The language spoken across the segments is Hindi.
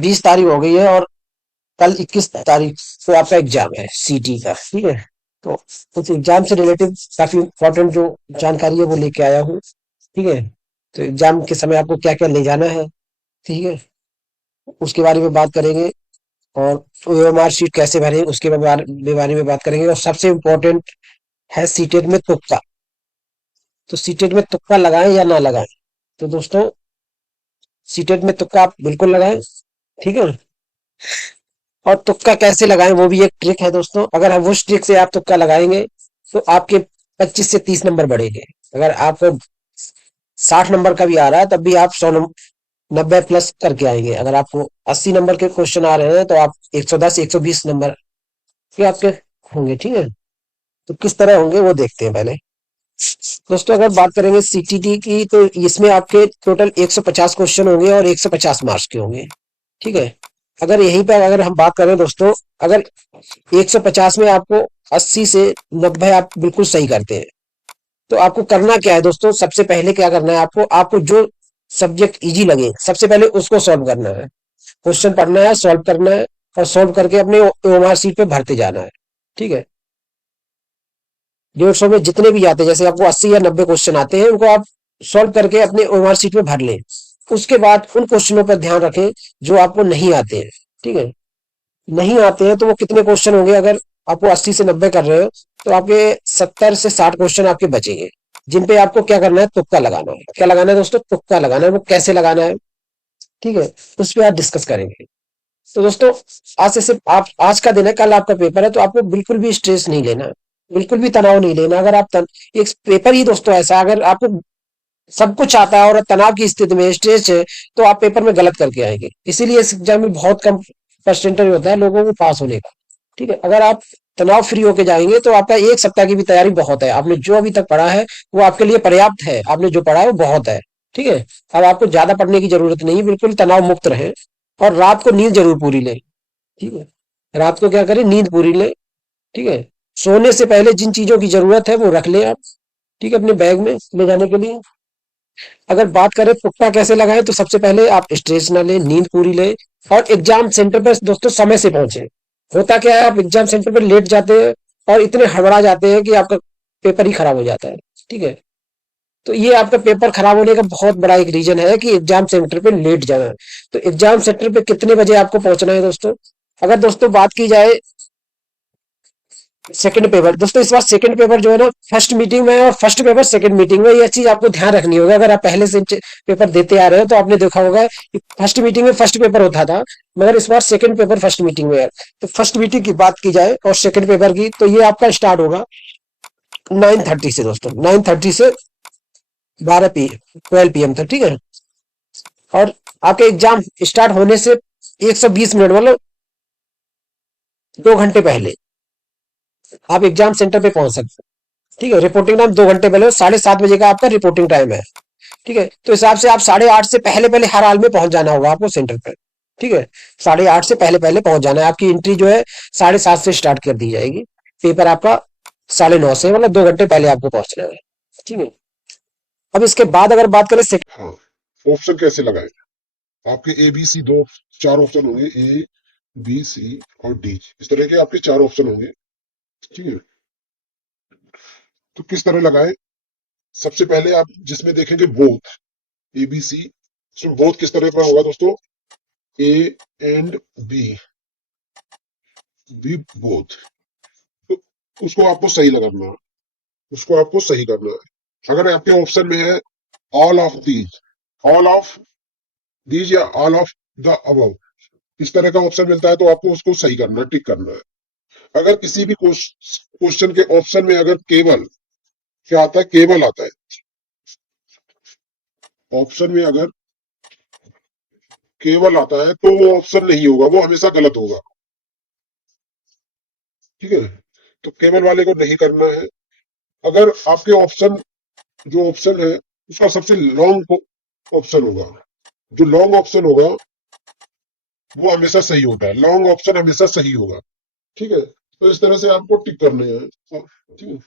20 तारीख हो गई है और कल 21 तारीख को आपका एग्जाम है सीटी का, ठीक है। तो उस एग्जाम से रिलेटेड काफी इंपॉर्टेंट जो जानकारी है वो लेके आया हूँ, ठीक है। तो एग्जाम के समय आपको क्या क्या ले जाना है, ठीक है, उसके बारे में बात करेंगे। और ओएमआर शीट कैसे भरें उसके बारे में बात करेंगे। और सबसे इम्पोर्टेंट है सीटेट में तुक्का। तो सीटेट में तुक्का लगाएं या ना लगाएं। तो दोस्तों, सीटेट में तुक्का आप बिल्कुल लगाएं, ठीक है। और तुक्का कैसे लगाएं वो भी एक ट्रिक है दोस्तों। अगर हम उस ट्रिक से आप तुक्का लगाएंगे तो आपके 25 से 30 नंबर बढ़ेंगे। अगर आपको 60 नंबर का भी आ रहा है तब भी आप 90 प्लस करके आएंगे। अगर आपको 80 नंबर के क्वेश्चन आ रहे हैं तो आप 110 120 नंबर के आपके होंगे, ठीक है। तो किस तरह होंगे वो देखते हैं पहले। दोस्तों, अगर बात करेंगे सीटीटी की तो इसमें आपके टोटल 150 क्वेश्चन होंगे और 150 मार्क्स के होंगे, ठीक है। अगर यहीं पर अगर हम बात करें दोस्तों, अगर 150 में आपको 80 से 90 आप बिल्कुल सही करते हैं तो आपको करना क्या है दोस्तों। सबसे पहले क्या करना है, आपको आपको जो सब्जेक्ट इजी लगे सबसे पहले उसको सॉल्व करना है। क्वेश्चन पढ़ना है, सॉल्व करना है और सॉल्व करके अपने ओएमआर शीट पे भरते जाना है, ठीक है। 150 में जितने भी आते हैं, जैसे आपको 80 या 90 क्वेश्चन आते हैं, उनको आप सॉल्व करके अपने ओएमआर शीट में भर लें। उसके बाद उन क्वेश्चनों पर ध्यान रखें जो आपको नहीं आते हैं, ठीक है। नहीं आते हैं तो वो कितने क्वेश्चन होंगे। अगर आपको 80 से 90 कर रहे हो तो आपके 70 से 60 क्वेश्चन आपके बचेंगे, जिन पे आपको क्या करना है, तुक्का लगाना है। क्या लगाना है दोस्तों, तुक्का लगाना है। वो कैसे लगाना है, ठीक है, उस पर आज डिस्कस करेंगे। तो दोस्तों, आज से सिर्फ आप आज का दिन है, कल आपका पेपर है, तो आपको बिल्कुल भी स्ट्रेस नहीं लेना, बिल्कुल भी तनाव नहीं लेना। अगर आप एक पेपर ही दोस्तों ऐसा है, अगर आपको सब कुछ आता है और तनाव की स्थिति में स्ट्रेस है तो आप पेपर में गलत करके आएंगे। इसीलिए इस एग्जाम में बहुत कम परसेंटेज होता है लोगों को पास होने का, ठीक है। अगर आप तनाव फ्री होके जाएंगे तो आपका 1 सप्ताह की भी तैयारी बहुत है। आपने जो अभी तक पढ़ा है वो आपके लिए पर्याप्त है। आपने जो पढ़ा है वो बहुत है, ठीक है। अब आपको ज्यादा पढ़ने की जरूरत नहीं है, बिल्कुल तनाव मुक्त रहे। और रात को नींद जरूर पूरी लें, ठीक है। रात को क्या करें, नींद पूरी लें, ठीक है। सोने से पहले जिन चीजों की जरूरत है वो रख लें आप, ठीक है, अपने बैग में ले जाने के लिए। अगर बात करें तुक्का कैसे लगाएं, तो सबसे पहले आप स्ट्रेस ना लें, नींद पूरी लें और एग्जाम सेंटर पर दोस्तों समय से पहुंचे। होता क्या है, आप एग्जाम सेंटर पर लेट जाते हैं और इतने हड़बड़ा जाते हैं कि आपका पेपर ही खराब हो जाता है, ठीक है। तो ये आपका पेपर खराब होने का बहुत बड़ा एक रीजन है कि एग्जाम सेंटर पे लेट जाना। तो एग्जाम सेंटर पे कितने बजे आपको पहुंचना है दोस्तों। अगर दोस्तों बात की जाए सेकंड पेपर, दोस्तों इस बार सेकंड पेपर जो है ना फर्स्ट मीटिंग में और फर्स्ट पेपर सेकंड मीटिंग में, ये चीज आपको ध्यान रखनी होगा। अगर आप पहले से पेपर देते आ रहे हो तो आपने देखा होगा कि फर्स्ट मीटिंग में फर्स्ट पेपर होता था, मगर इस बार सेकंड पेपर फर्स्ट मीटिंग में है। तो फर्स्ट मीटिंग की बात की जाए और सेकंड पेपर की, तो ये आपका स्टार्ट होगा 9:30 से दोस्तों, 9:30 से 12 PM तक, ठीक है। और आपके एग्जाम स्टार्ट होने से 120 मिनट मतलब 2 घंटे पहले आप एग्जाम सेंटर पे पहुंच सकते हैं, ठीक है। रिपोर्टिंग टाइम 2 घंटे पहले, 7:30 बजे का आपका रिपोर्टिंग टाइम है, ठीक है। तो हिसाब से आप 8:30 से पहले पहले हर हाल में पहुंच जाना होगा आपको सेंटर पर, ठीक है। 8:30 से पहले पहले पहुंच जाना है। आपकी एंट्री जो है 7:30 से स्टार्ट कर दी जाएगी। पेपर आपका 9:30 से, मतलब 2 घंटे पहले आपको पहुंचना है, ठीक है। अब इसके बाद अगर बात करें हाँ, ऑप्शन कैसे लगाएं। आपके ए बी सी दो चार ऑप्शन होंगे, ए बी सी और डी, इस तरह के आपके चार ऑप्शन होंगे, ठीक है। तो किस तरह लगाएं। सबसे पहले आप जिसमें देखेंगे बोथ, ए बी सी, इसमें बोथ किस तरह का होगा दोस्तों, A and B, B both. तो उसको आपको सही लगाना है, उसको आपको सही करना है। अगर आपके ऑप्शन में है all of these, all of these या ऑल ऑफ द अबव, इस तरह का ऑप्शन मिलता है तो आपको उसको सही करना है, टिक करना है। अगर किसी भी क्वेश्चन के ऑप्शन में अगर केवल क्या आता है, केवल आता है, ऑप्शन में अगर केवल आता है तो वो ऑप्शन नहीं होगा, वो हमेशा गलत होगा, ठीक है। तो केवल वाले को नहीं करना है। अगर आपके ऑप्शन, जो ऑप्शन है उसका सबसे लॉन्ग ऑप्शन होगा, जो लॉन्ग ऑप्शन होगा वो हमेशा सही होता है, लॉन्ग ऑप्शन हमेशा सही होगा, ठीक है। तो इस तरह से आपको टिक करने हैं, ठीक है।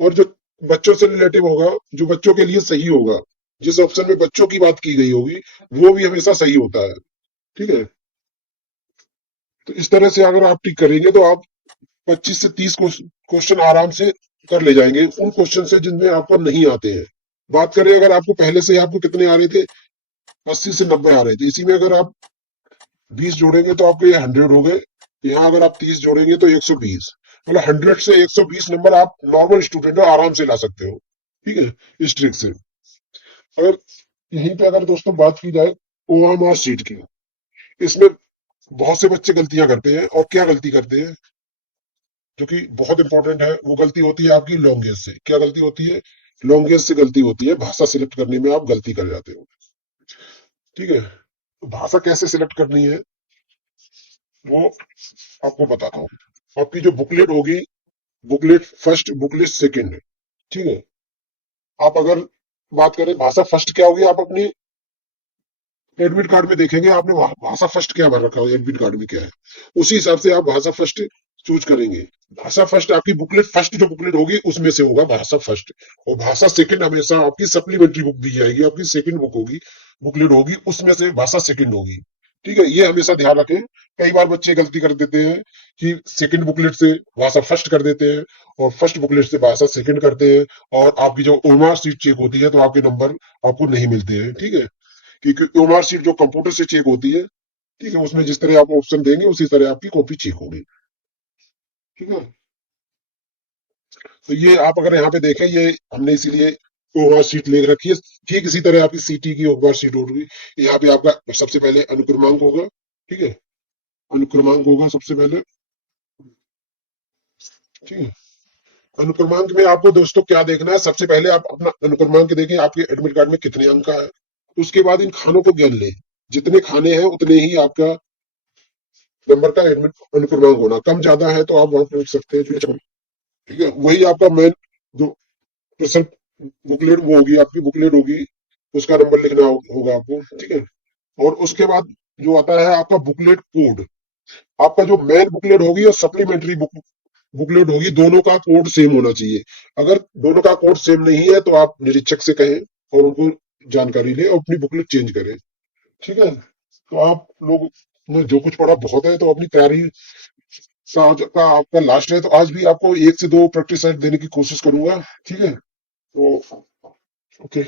और जो बच्चों से रिलेटिव होगा, जो बच्चों के लिए सही होगा, जिस ऑप्शन में बच्चों की बात की गई होगी वो भी हमेशा सही होता है, ठीक है। तो इस तरह से अगर आप टिक करेंगे तो आप 25 से 30 क्वेश्चन आराम से कर ले जाएंगे उन क्वेश्चन से जिनमें आपको नहीं आते हैं। बात करें अगर आपको पहले से आपको कितने आ रहे थे, 80 से 90 आ रहे थे, इसी में अगर आप 20 जोड़ेंगे तो आपके ये 100 हो गए। यहाँ अगर आप 30 जोड़ेंगे तो 120, मतलब 100 से 120 नंबर आप नॉर्मल स्टूडेंट हो आराम से ला सकते हो। ठीक है, इस ट्रिक से। अगर यहीं पे अगर दोस्तों बात की जाए ओएमआर शीट की, इसमें बहुत से बच्चे गलतियां करते हैं। और क्या गलती करते हैं जो कि बहुत इंपॉर्टेंट है, वो गलती होती है आपकी लॉन्गेज से। क्या गलती होती है? लॉन्गेज से गलती होती है, भाषा सिलेक्ट करने में आप गलती कर जाते हो। ठीक है, तो भाषा कैसे सिलेक्ट करनी है वो आपको बताता हूँ। आपकी जो बुकलेट होगी, बुकलेट फर्स्ट, बुकलेट सेकंड, ठीक है। आप अगर बात करें भाषा फर्स्ट क्या होगी, आप अपनी एडमिट कार्ड में देखेंगे आपने भाषा फर्स्ट क्या भर रखा है, एडमिट कार्ड में क्या है, उसी हिसाब से आप भाषा फर्स्ट चूज करेंगे। भाषा फर्स्ट आपकी बुकलेट फर्स्ट जो बुकलेट होगी उसमें से होगा भाषा फर्स्ट। और भाषा सेकंड हमेशा आपकी सप्लीमेंट्री बुक दी जाएगी, आपकी सेकंड बुक होगी, बुकलेट होगी, उसमें से भाषा सेकंड होगी। ठीक है, ये हमेशा ध्यान रखें। कई बार बच्चे गलती कर देते हैं कि सेकंड बुकलेट से भाषा फर्स्ट कर देते हैं और फर्स्ट बुकलेट से भाषा सेकंड करते हैं, और आपकी जो ओएमआर शीट चेक होती है तो आपके नंबर आपको नहीं मिलते हैं। ठीक है, क्योंकि ओएमआर शीट जो कंप्यूटर से चेक होती है, ठीक है, उसमें जिस तरह आप ऑप्शन देंगे उसी तरह आपकी कॉपी चेक होगी। ठीक है, तो ये आप अगर यहाँ पे देखें, ये हमने इसीलिए ओएमआर शीट ले रखी है। ठीक इसी तरह आपकी सीटी की ओएमआर शीट होगी। यहाँ पे आपका सबसे पहले अनुक्रमांक होगा। ठीक है, अनुक्रमांक होगा सबसे पहले। ठीक है, अनुक्रमांक में आपको दोस्तों क्या देखना है, सबसे पहले आप अपना अनुक्रमांक देखें आपके एडमिट कार्ड में कितने अंक का है। उसके बाद इन खानों को गिन लें, जितने खाने हैं उतने ही आपका नंबर का एडमिट अनुक्रमांक होना। कम ज्यादा है तो आप वहां पूछ सकते हैं। ठीक है, वही आपका मेन जो प्रश्न बुकलेट वो होगी, आपकी बुकलेट होगी, उसका नंबर लिखना होगा आपको। ठीक है, और उसके बाद जो आता है आपका बुकलेट कोड। आपका जो मेन बुकलेट होगी और सप्लीमेंट्री बुकलेट होगी, दोनों का कोड सेम होना चाहिए। अगर दोनों का कोड सेम नहीं है तो आप निरीक्षक से कहें और उनको जानकारी लें और अपनी बुकलेट चेंज करें। ठीक है, तो आप लोग ने जो कुछ पढ़ा बहुत है, तो अपनी तैयारी का आज का आपका लास्ट है, तो आज भी आपको 1 से 2 प्रैक्टिस सेट देने की कोशिश करूंगा। ठीक है, तो ओके।